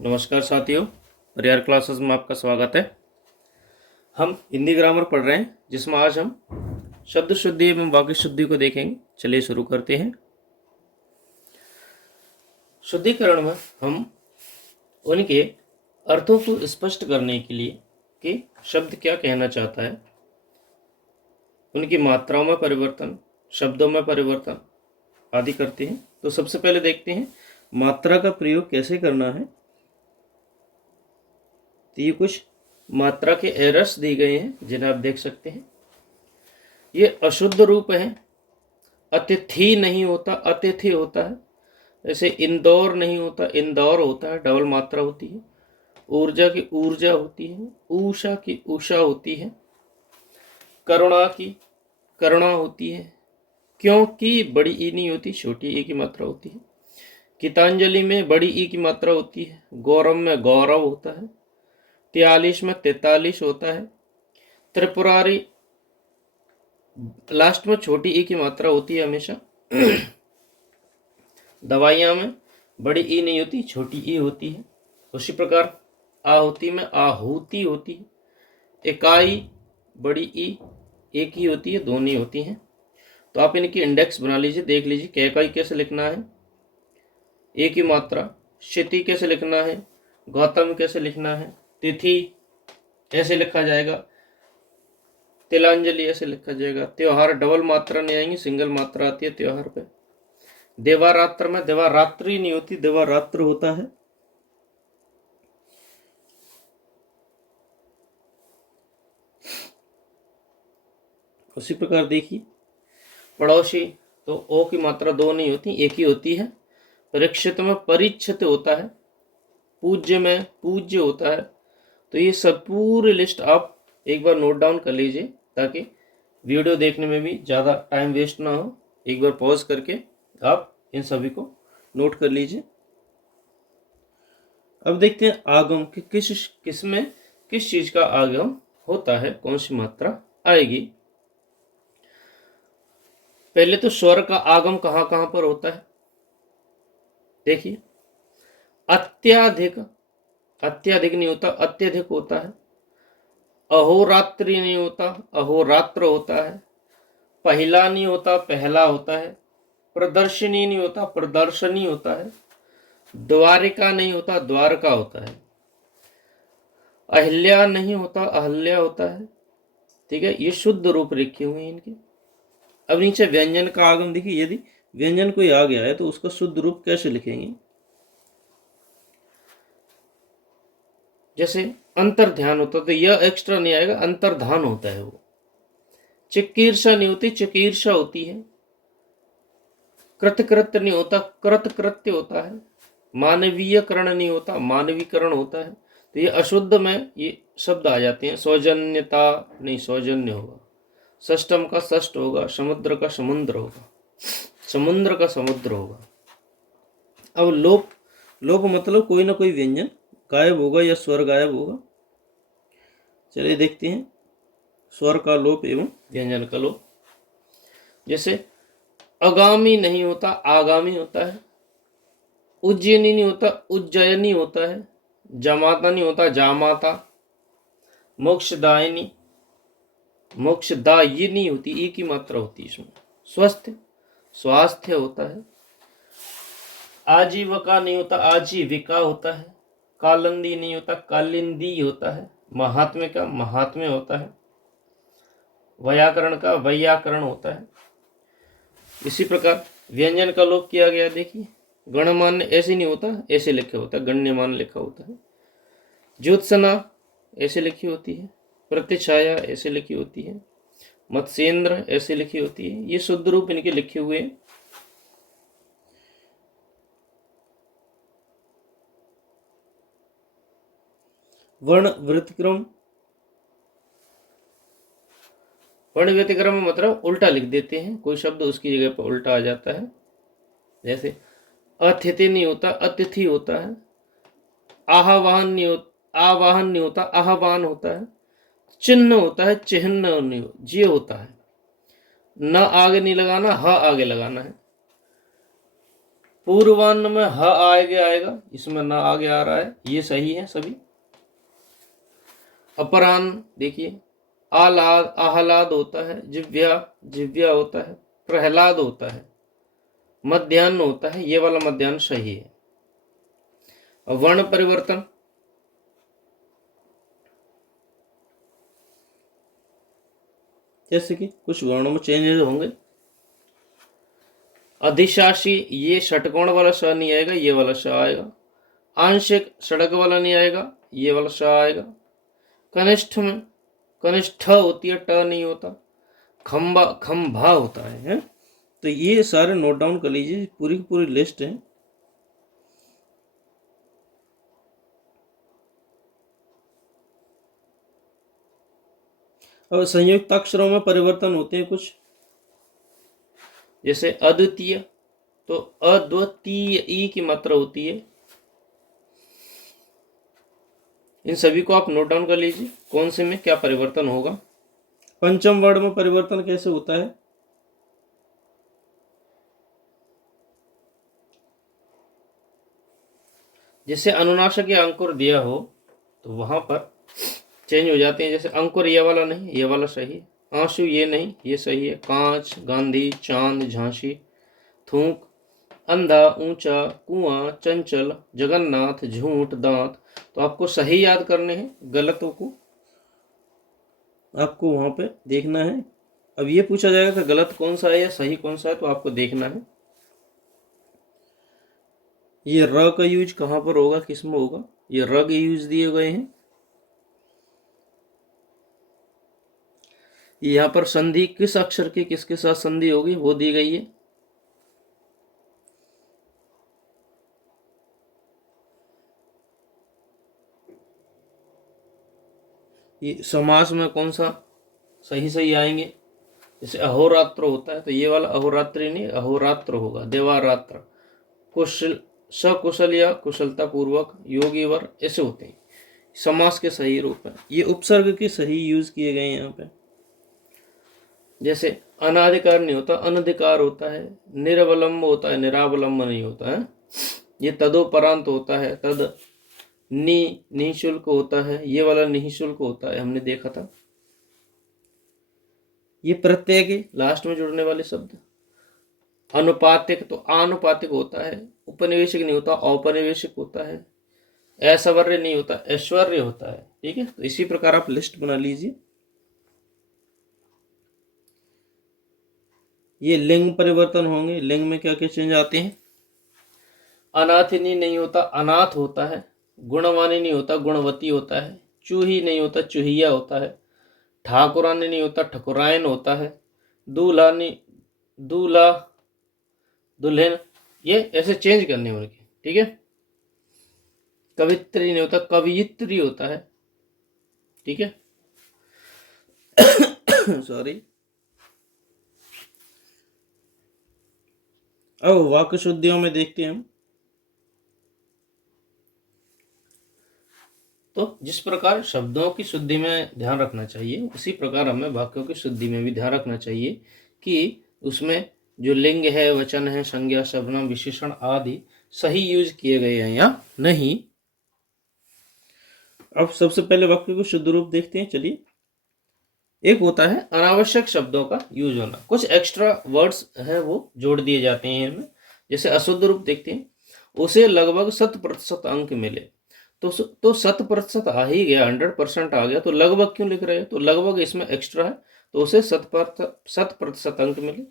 नमस्कार साथियों, परिहार क्लासेस में आपका स्वागत है। हम हिंदी ग्रामर पढ़ रहे हैं जिसमें आज हम शब्द शुद्धि एवं वाक्य शुद्धि को देखेंगे। चलिए शुरू करते हैं। शुद्धिकरण में हम उनके अर्थों को स्पष्ट करने के लिए कि शब्द क्या कहना चाहता है, उनकी मात्राओं में परिवर्तन, शब्दों में परिवर्तन आदि करते हैं। तो सबसे पहले देखते हैं मात्रा का प्रयोग कैसे करना है। तो ये कुछ मात्रा के एरर्स दी गए हैं जिन्हें आप देख सकते हैं। ये अशुद्ध रूप है। अतिथि नहीं होता, अतिथि होता है। जैसे इंदौर नहीं होता, इंदौर होता है, डबल मात्रा होती है। ऊर्जा की ऊर्जा होती है, उषा की उषा होती है। करुणा की करुणा होती है। क्योंकि बड़ी ई नहीं होती, छोटी ई की मात्रा होती है। गीतांजलि में बड़ी ई की मात्रा होती है। गौरव में गौरव होता है। 43 में 43 होता है। त्रिपुरारी लास्ट में छोटी ई की मात्रा होती है हमेशा। दवाइयाँ में बड़ी ई नहीं होती, छोटी ई होती है। उसी प्रकार आहुति में आहुति होती है। इकाई बड़ी ई एक ही होती है, दो नहीं होती हैं। तो आप इनकी इंडेक्स बना लीजिए, देख लीजिए क्या इकाई कैसे लिखना है, एक ही मात्रा। क्षिति कैसे लिखना है, गौतम कैसे लिखना है, तिथि ऐसे लिखा जाएगा, तिलांजलि ऐसे लिखा जाएगा। त्योहार डबल मात्रा नहीं आएंगी, सिंगल मात्रा आती है त्योहार पे। देवारात्र में देवारात्रि नहीं होती, देवारात्र होता है। उसी प्रकार देखिए पड़ोसी, तो ओ की मात्रा दो नहीं होती, एक ही होती है। परीक्षित में परीक्षित होता है। पूज्य में पूज्य होता है। तो ये सब पूरी लिस्ट आप एक बार नोट डाउन कर लीजिए ताकि वीडियो देखने में भी ज़्यादा टाइम वेस्ट ना हो। एक बार पॉज करके आप इन सभी को नोट कर लीजिए। अब देखते हैं आगम कि किस में किस चीज़ का आगम होता है, कौन सी मात्रा आएगी। पहले तो स्वर का आगम कहाँ कहाँ पर होता है देखिए। अत्याधिक, अत्याधिक नहीं होता, अत्यधिक होता है। अहोरात्रि नहीं होता, अहोरात्र होता है। पहला नहीं होता, पहला होता है। प्रदर्शनी नहीं होता, प्रदर्शनी होता है। द्वारिका नहीं होता, द्वारका होता है। अहिल्या नहीं होता, अहल्या होता है। ठीक है, ये शुद्ध रूप लिखे हुए हैं इनके। अब नीचे व्यंजन का आगम देखिए, यदि व्यंजन कोई आ गया है तो उसका शुद्ध रूप कैसे लिखेंगे। जैसे अंतर्ध्यान होता तो यह एक्स्ट्रा नहीं आएगा, अंतर्धान होता है वो। चिकीर्षा नहीं होती, चिकीर्षा होती है। कृतकृत्य नहीं होता, कृतकृत्य होता है। मानवीयकरण नहीं होता, मानवीकरण होता है। तो ये अशुद्ध में ये शब्द आ जाते हैं। सौजन्यता नहीं, सौजन्य होगा। षष्टम का षष्ट होगा, समुद्र का समुद्र होगा, समुद्र का समुद्र होगा। अब लोप, लोप मतलब कोई ना कोई व्यंजन गायब होगा या स्वर गायब होगा। चलिए देखते हैं स्वर का लोप एवं व्यंजन का लोप। जैसे आगामी नहीं होता, आगामी होता है। उज्जैनी नहीं होता, उज्जयनी होता है। जमाता नहीं होता, जामाता। मोक्षदायिनी, मोक्षदायिनी होती, ई की मात्रा होती है इसमें। स्वस्थ, स्वास्थ्य होता है। आजीविका नहीं होता, आजीविका होता है। कालिंदी नहीं होता, कालिंदी होता है। महात्म्य का महात्म्य होता है। वैयाकरण का वैयाकरण होता है। इसी प्रकार व्यंजन का लोप किया गया। देखिए गणमान्य ऐसे नहीं होता, ऐसे लिखा होता है, गण्यमान लिखा होता है। ज्योत्सना ऐसे लिखी होती है। प्रतिछाया ऐसे लिखी होती है। मत्स्येंद्र ऐसे लिखी होती है। ये शुद्ध रूप इनके लिखे हुए हैं। वर्ण व्यतिक्रम, वर्ण व्यतिक्रम में मतलब उल्टा लिख देते हैं, कोई शब्द उसकी जगह पर उल्टा आ जाता है। जैसे अतिथि नहीं होता, अतिथि होता है। आवाहन नहीं होता, आवाहन नहीं होता, आह्वान होता है। चिन्ह होता है, चिन्ह नहीं जी होता है। न आगे नहीं लगाना, ह आगे लगाना है। पूर्वान्न में ह आगे आएगा, इसमें ना आगे आ रहा है, ये सही है सभी। अपराह्न देखिए, आह्लाद आह्लाद होता है, जिव्या जिव्या होता है, प्रहलाद होता है, मध्याह्न होता है, ये वाला मध्याह्न सही है। वर्ण परिवर्तन, जैसे कि कुछ वर्णों में चेंजेस होंगे। अधिशासी, ये षटकोण वाला स नहीं आएगा, ये वाला स आएगा। आंशिक सड़क वाला नहीं आएगा, ये वाला स आएगा। कनिष्ठ में कनिष्ठ होती है, ट नहीं होता। खंबा खंभा होता है? तो ये सारे नोट डाउन कर लीजिए, पूरी की पूरी लिस्ट है। अब संयुक्त अक्षरों में परिवर्तन होते हैं कुछ, जैसे अद्वितीय, तो अद्वितीय ई की मात्रा होती है। इन सभी को आप नोट डाउन कर लीजिए, कौन से में क्या परिवर्तन होगा। पंचम वर्ड में परिवर्तन कैसे होता है? जैसे अनुनासिक या अंकुर दिया हो तो वहां पर चेंज हो जाते हैं। जैसे अंकुर ये वाला नहीं, ये वाला सही है। आंसू ये नहीं, ये सही है। कांच, गांधी, चांद, झांसी, थूक, अंधा, ऊंचा, कुआं, चंचल, जगन्नाथ, झूठ, दांत। तो आपको सही याद करने हैं, गलतों को आपको वहां पे देखना है। अब ये पूछा जाएगा कि गलत कौन सा है या सही कौन सा है, तो आपको देखना है ये र का यूज कहां पर होगा, किस में होगा। ये र के यूज दिए गए हैं। यहाँ पर संधि किस अक्षर की किसके साथ संधि होगी वो दी गई है। ये समास में कौन सा सही सही आएंगे। जैसे अहोरात्र होता है तो ये वाला अहोरात्रि नहीं, अहोरात्र होगा। देवारात्र, कुशल, सकुशल या कुशलता पूर्वक, योगी वर, ऐसे होते हैं समास के सही रूप है। ये उपसर्ग के सही यूज किए गए हैं यहाँ पे। जैसे अनाधिकार नहीं होता, अनधिकार होता है। निरवलंब होता है, निरावलंब नहीं होता है। ये तदोपरांत होता है, तद निःशुल्क होता है, ये वाला निःशुल्क होता है, हमने देखा था। ये प्रत्यय के लास्ट में जुड़ने वाले शब्द। अनुपातिक, तो आनुपातिक होता है। उपनिवेशिक नहीं होता, औपनिवेशिक होता है। ऐश्वर्य नहीं होता, ऐश्वर्य होता है। ठीक है, तो इसी प्रकार आप लिस्ट बना लीजिए। ये लिंग परिवर्तन होंगे। लिंग में क्या क्या चेंज आते हैं। अनाथिनी नहीं होता, अनाथ होता है। गुणवानी नहीं होता, गुणवती होता है। चूही नहीं होता, चूहिया होता है। ठाकुरानी नहीं होता, ठकुरायन होता है। दूल्हानी, दूल्हा, दुल्हन, ये ऐसे चेंज करने उनके। ठीक है, कवित्री नहीं होता, कवियत्री होता है। ठीक है सॉरी। अब वाक्य शुद्धियों में देखते हैं हम। तो जिस प्रकार शब्दों की शुद्धि में ध्यान रखना चाहिए, उसी प्रकार हमें वाक्यों की शुद्धि में भी ध्यान रखना चाहिए कि उसमें जो लिंग है, वचन है, संज्ञा, सर्वनाम, विशेषण आदि सही यूज किए गए हैं या नहीं। अब सबसे पहले वाक्य को शुद्ध रूप देखते हैं। चलिए, एक होता है अनावश्यक शब्दों का यूज होना। कुछ एक्स्ट्रा वर्ड्स हैं वो जोड़ दिए जाते हैं इनमें। जैसे अशुद्ध रूप देखते हैं, उसे लगभग 100% अंक मिले। तो 100% आ ही गया, 100% आ गया, तो लगभग क्यों लिख रहे हैं। तो लगभग इसमें एक्स्ट्रा है, तो उसे 100% अंक मिले।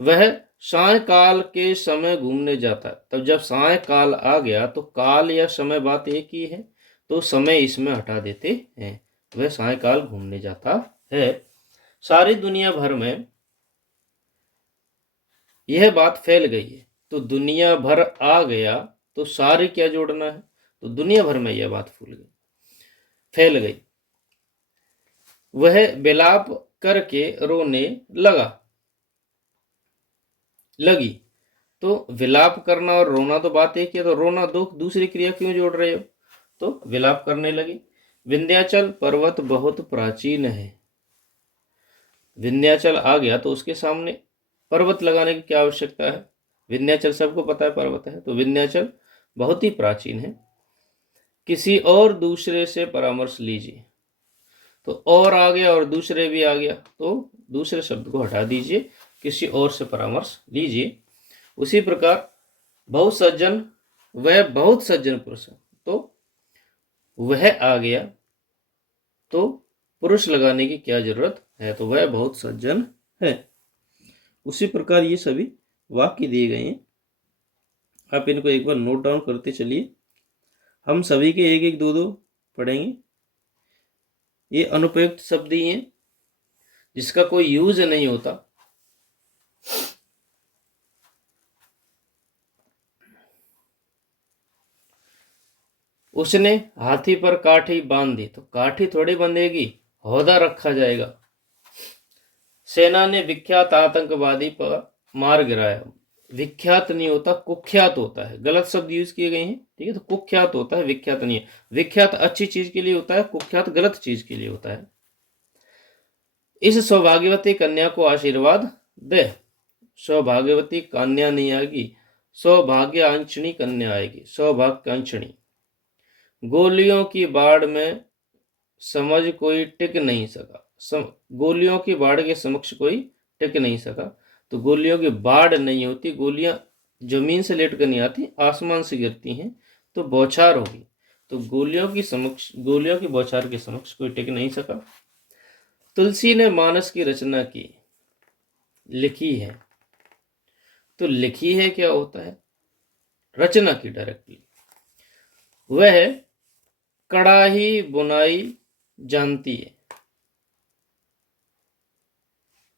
वह सायकाल के समय घूमने जाता है। तब जब सायकाल आ गया तो काल या समय बात एक ही है, तो समय इसमें हटा देते हैं। वह सायकाल घूमने जाता है। सारी दुनिया भर में यह बात फैल गई है, तो दुनिया भर आ गया, तो सारी क्या जोड़ना है। तो दुनिया भर में यह बात फैल गई। वह विलाप करके रोने लगी। तो विलाप करना और रोना तो बात एक ही है, तो रोना दो दूसरी क्रिया क्यों जोड़ रहे हो। तो विलाप करने लगी। विंध्याचल पर्वत बहुत प्राचीन है। विंध्याचल आ गया तो उसके सामने पर्वत लगाने की क्या आवश्यकता है। विंध्याचल सबको पता है पर्वत है, तो विंध्याचल बहुत ही प्राचीन है। किसी और दूसरे से परामर्श लीजिए, तो और आ गया और दूसरे भी आ गया, तो दूसरे शब्द को हटा दीजिए, किसी और से परामर्श लीजिए। उसी प्रकार बहुत सज्जन, वह बहुत सज्जन पुरुष है, तो वह आ गया, तो पुरुष लगाने की क्या जरूरत है, तो वह बहुत सज्जन है। उसी प्रकार ये सभी वाक्य दिए गए हैं, आप इनको एक बार नोट डाउन करते चलिए। हम सभी के एक एक दो दो पढ़ेंगे। ये अनुपयुक्त शब्द ही हैं, जिसका कोई यूज नहीं होता। उसने हाथी पर काठी बांध दी, तो काठी थोड़ी बंधेगी, हौदा रखा जाएगा। सेना ने विख्यात आतंकवादी पर मार गिराया, विख्यात नहीं होता, कुख्यात होता है। गलत शब्द यूज किए गए हैं, ठीक है, तो कुख्यात होता है, विख्यात नहीं है। विख्यात अच्छी चीज के लिए होता है, कुख्यात गलत चीज के लिए होता है। इस सौभाग्यवती कन्या को आशीर्वाद दे, सौभाग्यवती कन्या नहीं आएगी, सौभाग्यांशनी कन्या आएगी, सौभाग्यांशनी। गोलियों की बाढ़ में समझ कोई टिक नहीं सका, गोलियों की बाढ़ के समक्ष कोई टिक नहीं सका, तो गोलियों की बाढ़ नहीं होती, गोलियां जमीन से लेट कर नहीं आती, आसमान से गिरती हैं, तो बौछार होगी। तो गोलियों की बौछार के समक्ष कोई टिक नहीं सका। तुलसी ने मानस की रचना की, लिखी है, तो लिखी है क्या होता है, रचना की डायरेक्टली। वह कढ़ाई बुनाई जानती है,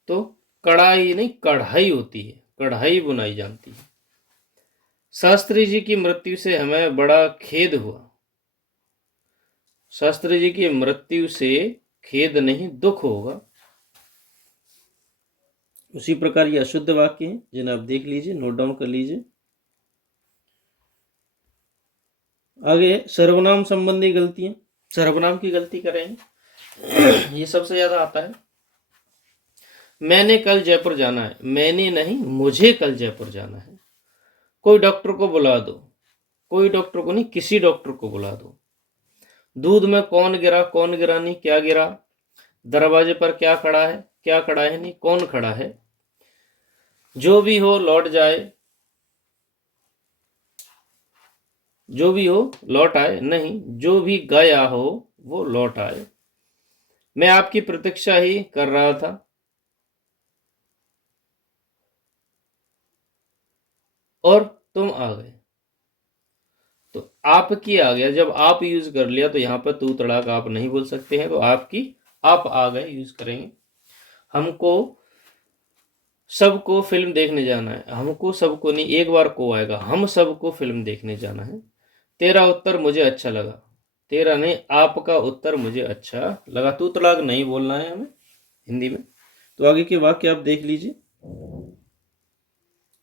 तो कढ़ाई नहीं कढ़ाई होती है, कढ़ाई बुनाई जानती है। शास्त्री जी की मृत्यु से हमें बड़ा खेद हुआ, शास्त्री जी की मृत्यु से खेद नहीं दुख होगा। उसी प्रकार ये अशुद्ध वाक्य हैं, जिन्हें आप देख लीजिए, नोट डाउन कर लीजिए। आगे सर्वनाम संबंधी गलतियां, सर्वनाम की गलती करें ये सबसे ज्यादा आता है। मैंने कल जयपुर जाना है, मैंने नहीं, मुझे कल जयपुर जाना है। कोई डॉक्टर को बुला दो, कोई डॉक्टर को नहीं, किसी डॉक्टर को बुला दो। दूध में कौन गिरा, कौन गिरा नहीं, क्या गिरा। दरवाजे पर क्या खड़ा है, क्या खड़ा है नहीं, कौन खड़ा है। जो भी हो लौट जाए, जो भी हो लौट आए नहीं, जो भी गया हो वो लौट आए। मैं आपकी प्रतीक्षा ही कर रहा था, और तुम आ गए। तो आपकी आ गया, जब आप यूज कर लिया तो यहाँ पर तू तड़ाक आप नहीं बोल सकते हैं, तो आपकी, आप आ गए यूज करेंगे। हमको सबको फिल्म देखने जाना है, हमको सबको नहीं, एक बार को आएगा, हम सबको फिल्म देखने जाना है। तेरा उत्तर मुझे अच्छा लगा, तेरा नहीं, आपका उत्तर मुझे अच्छा लगा। तू तड़ाक नहीं बोलना है हमें हिंदी में। तो आगे के वाक्य आप देख लीजिए,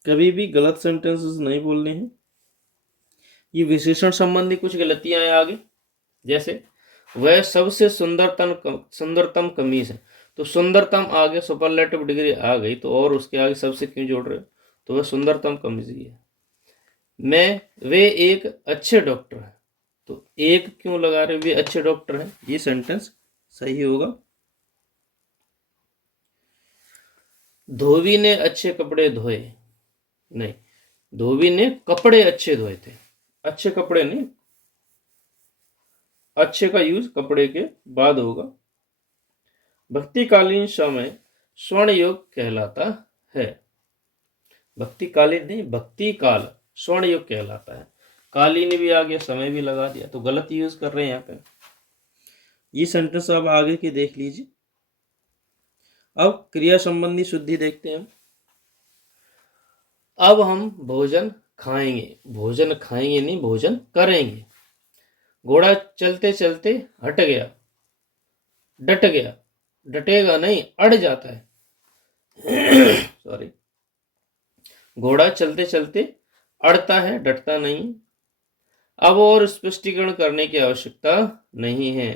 कभी भी गलत सेंटेंसेस नहीं बोलने हैं। ये विशेषण संबंधी कुछ गलतियां हैं आगे, जैसे वह सबसे सुंदरतम कमीज है, तो सुंदरतम आगे सुपरलेटिव डिग्री आ गई, तो और उसके आगे सबसे क्यों जोड़ रहे हो, तो वह सुंदरतम कमीज ही है। वे एक अच्छे डॉक्टर हैं, तो एक क्यों लगा रहे, वे अच्छे डॉक्टर हैं, ये सेंटेंस सही होगा। धोबी ने अच्छे कपड़े धोए, नहीं, धोबी ने कपड़े अच्छे धोए थे, अच्छे कपड़े नहीं, अच्छे का यूज कपड़े के बाद होगा। भक्तिकालीन समय स्वर्ण युग कहलाता है, भक्तिकालीन नहीं, भक्ति काल स्वर्ण युग कहलाता है। कालीन भी आ गया, समय भी लगा दिया, तो गलत यूज कर रहे हैं यहाँ पे। ये सेंटेंस आप आगे के देख लीजिए। अब क्रिया संबंधी शुद्धि देखते हैं। अब हम भोजन खाएंगे, भोजन खाएंगे नहीं, भोजन करेंगे। घोड़ा चलते चलते हट गया, डट गया, डटेगा नहीं, अड़ जाता है सॉरी, घोड़ा चलते चलते अड़ता है, डटता नहीं। अब और स्पष्टीकरण करने की आवश्यकता नहीं है।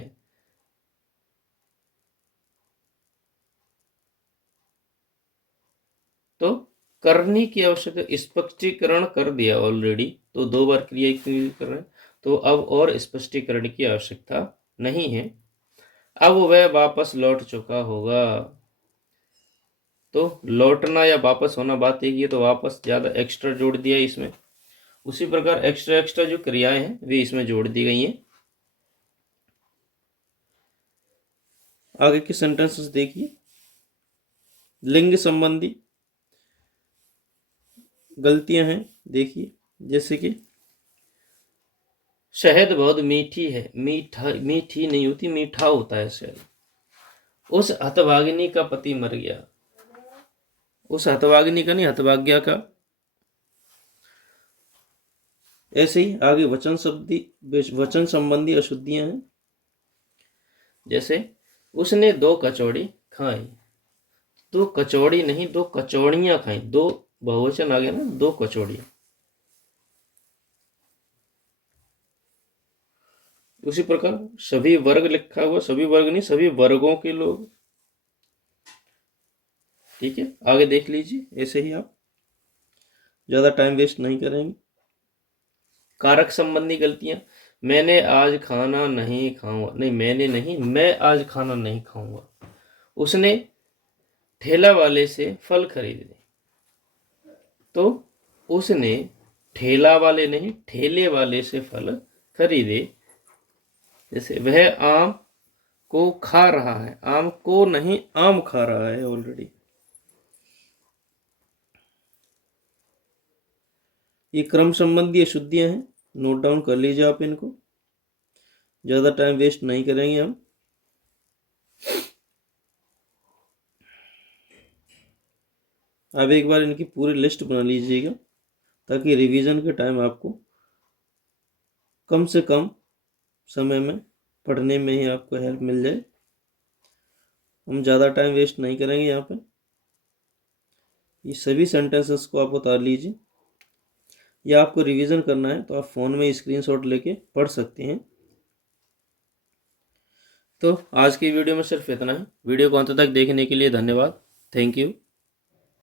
तो करने की आवश्यकता, स्पष्टीकरण कर दिया ऑलरेडी, तो 2 बार क्रिया क्यों कर रहे हैं, तो अब और स्पष्टीकरण की आवश्यकता नहीं है। अब वह वापस लौट चुका होगा, तो लौटना या वापस होना बात एक ही है, तो वापस ज़्यादा एक्स्ट्रा जोड़ दिया इसमें। उसी प्रकार एक्स्ट्रा एक्स्ट्रा जो क्रियाएं हैं वे इसमें जोड़ दी गई हैं। आगे के सेंटेंसेस देखिए। लिंग संबंधी गलतियां हैं, देखिए, जैसे कि शहद बहुत मीठी है, मीठी नहीं होती, मीठा होता है शहद। उस हतभागिनी का पति मर गया, उस हतभागिनी का नहीं, हतभाग्या का। ऐसे ही आगे वचन संबंधी अशुद्धियां हैं, जैसे उसने 2 कचौड़ी खाई, तो कचौड़ी नहीं 2 कचौड़ियां खाई, 2 बहुवचन आ गया ना, 2 कचौड़ियां। उसी प्रकार सभी वर्ग लिखा हुआ, सभी वर्ग नहीं, सभी वर्गों के लोग। ठीक है, आगे देख लीजिए, ऐसे ही आप ज्यादा टाइम वेस्ट नहीं करेंगे। कारक संबंधी गलतियां, मैंने आज खाना नहीं खाऊंगा, नहीं मैंने नहीं, मैं आज खाना नहीं खाऊंगा। उसने ठेला वाले से फल खरीदे, तो उसने ठेला वाले नहीं, ठेले वाले से फल खरीदे। जैसे वह आम को खा रहा है, आम को नहीं, आम खा रहा है ऑलरेडी। ये क्रम संबंधी अशुद्धियां हैं, नोट डाउन कर लीजिए आप इनको, ज्यादा टाइम वेस्ट नहीं करेंगे हम। अब एक बार इनकी पूरी लिस्ट बना लीजिएगा, ताकि रिवीजन के टाइम आपको कम से कम समय में पढ़ने में ही आपको हेल्प मिल जाए। हम ज़्यादा टाइम वेस्ट नहीं करेंगे यहाँ पे। ये सभी सेंटेंसेस को आप उतार लीजिए, या आपको रिवीजन करना है तो आप फ़ोन में स्क्रीनशॉट लेके पढ़ सकते हैं। तो आज की वीडियो में सिर्फ इतना ही। वीडियो को अंत तक देखने के लिए धन्यवाद। Thank you.